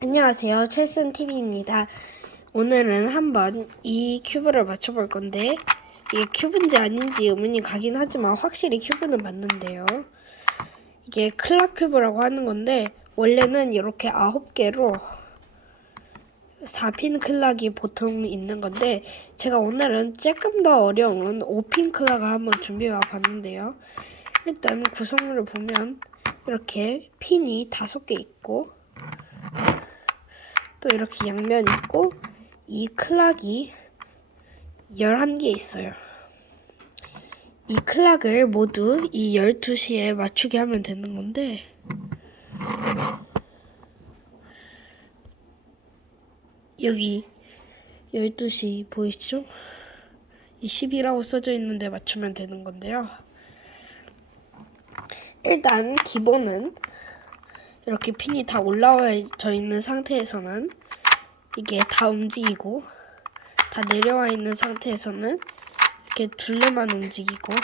안녕하세요. 첼슨TV입니다. 오늘은 한번 이 큐브를 맞춰볼 건데, 이게 큐브인지 아닌지 의문이 가긴 하지만 확실히 큐브는 맞는데요. 이게 클락 큐브라고 하는 건데, 원래는 이렇게 9개로 4핀 클락이 보통 있는 건데, 제가 오늘은 조금 더 어려운 5핀 클락을 한번 준비해 봤는데요. 일단 구성물을 보면, 이렇게 핀이 5개 있고, 또 이렇게 양면 있고 이 클락이 11개 있어요. 이 클락을 모두 이 12시에 맞추게 하면 되는 건데 여기 12시 보이시죠? 이 10이라고 써져 있는데 맞추면 되는 건데요. 일단 기본은 이렇게 핀이 다 올라와져 있는 상태에서는 이게 다 움직이고 다 내려와 있는 상태에서는 이렇게 둘레만 움직이고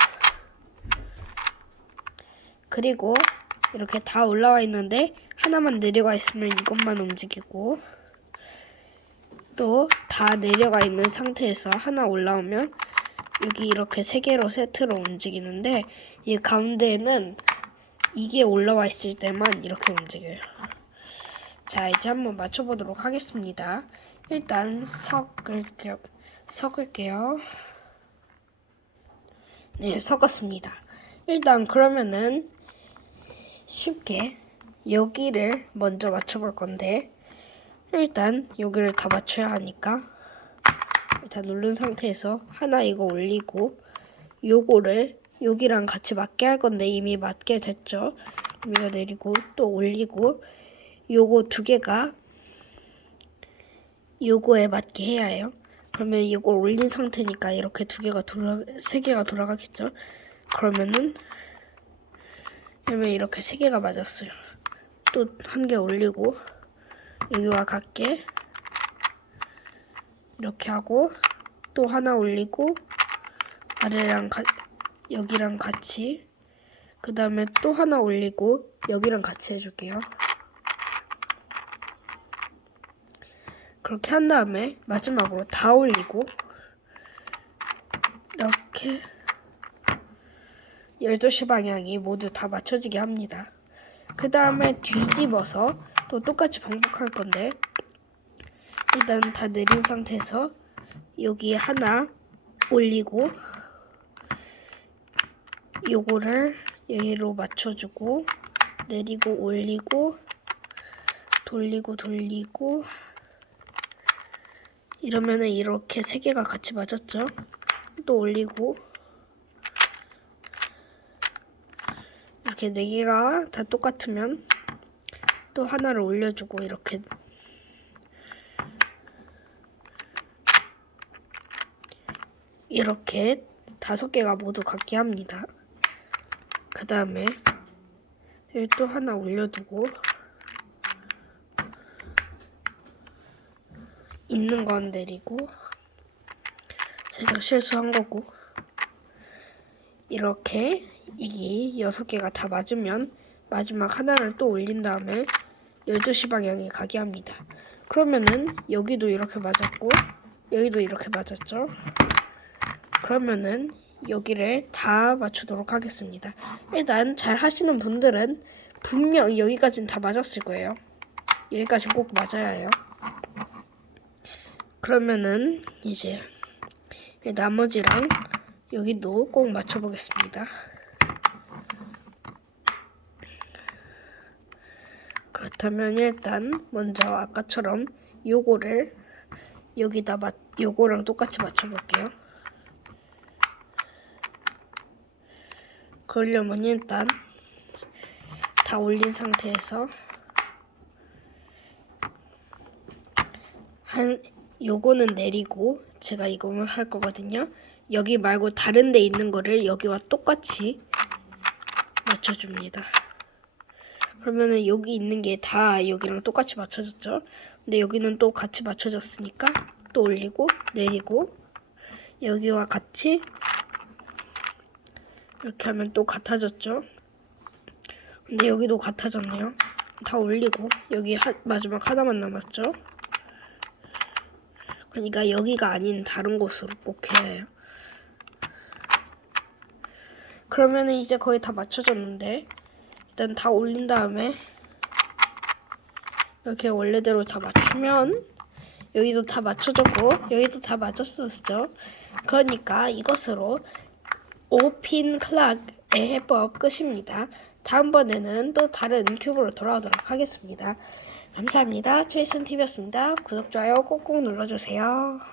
그리고 이렇게 다 올라와 있는데 하나만 내려가 있으면 이것만 움직이고 또 다 내려가 있는 상태에서 하나 올라오면 여기 이렇게 세 개로 세트로 움직이는데 이 가운데에는 이게 올라와 있을 때만 이렇게 움직여요. 자, 이제 한번 맞춰보도록 하겠습니다. 일단 섞을게요. 섞을게요. 네, 섞었습니다. 일단 그러면은 쉽게 여기를 먼저 맞춰볼 건데 일단 여기를 다 맞춰야 하니까 일단 누른 상태에서 하나 이거 올리고 요거를 여기랑 같이 맞게 할 건데 이미 맞게 됐죠. 이거 내리고 또 올리고 요거 두 개가 요거에 맞게 해야 해요. 그러면 이걸 올린 상태니까 이렇게 두 개가 돌아 세 개가 돌아가겠죠. 그러면은 그러면 이렇게 세 개가 맞았어요. 또 한 개 올리고 여기와 같게 이렇게 하고 또 하나 올리고 아래랑 같 여기랑 같이 그 다음에 또 하나 올리고 여기랑 같이 해줄게요. 그렇게 한 다음에 마지막으로 다 올리고 이렇게 12시 방향이 모두 다 맞춰지게 합니다. 그 다음에 뒤집어서 또 똑같이 반복할 건데 일단 다 내린 상태에서 여기 하나 올리고 요거를 여기로 맞춰주고 내리고 올리고 돌리고 돌리고 이러면은 이렇게 세 개가 같이 맞았죠? 또 올리고 이렇게 네 개가 다 똑같으면 또 하나를 올려주고 이렇게 이렇게 다섯 개가 모두 같게 합니다. 그 다음에 여기 또 하나 올려두고 있는 건 내리고 살짝 실수한 거고 이렇게 이게 여섯 개가 다 맞으면 마지막 하나를 또 올린 다음에 12시 방향에 가게 합니다. 그러면은 여기도 이렇게 맞았고 여기도 이렇게 맞았죠. 그러면은 여기를 다 맞추도록 하겠습니다. 일단 잘 하시는 분들은 분명 여기까지는 다 맞았을 거예요. 여기까지 꼭 맞아야 해요. 그러면은 이제 나머지랑 여기도 꼭 맞춰보겠습니다. 그렇다면 일단 먼저 아까처럼 요거를 여기다 맞 요거랑 똑같이 맞춰볼게요. 그러려면 일단 다 올린 상태에서 한 요거는 내리고 제가 이걸 할 거거든요. 여기 말고 다른 데 있는 거를 여기와 똑같이 맞춰줍니다. 그러면은 여기 있는 게 다 여기랑 똑같이 맞춰졌죠. 근데 여기는 또 같이 맞춰졌으니까 또 올리고 내리고 여기와 같이 이렇게 하면 또 같아졌죠. 근데 여기도 같아졌네요. 다 올리고 여기 하, 마지막 하나만 남았죠. 그러니까 여기가 아닌 다른 곳으로 꼭 해야 해요. 그러면은 이제 거의 다 맞춰졌는데 일단 다 올린 다음에 이렇게 원래대로 다 맞추면 여기도 다 맞춰졌고 여기도 다 맞췄었죠. 그러니까 이것으로 5핀 클락의 해법 끝입니다. 다음번에는 또 다른 큐브로 돌아오도록 하겠습니다. 감사합니다. 트위슨 TV였습니다. 구독, 좋아요 꼭꼭 눌러주세요.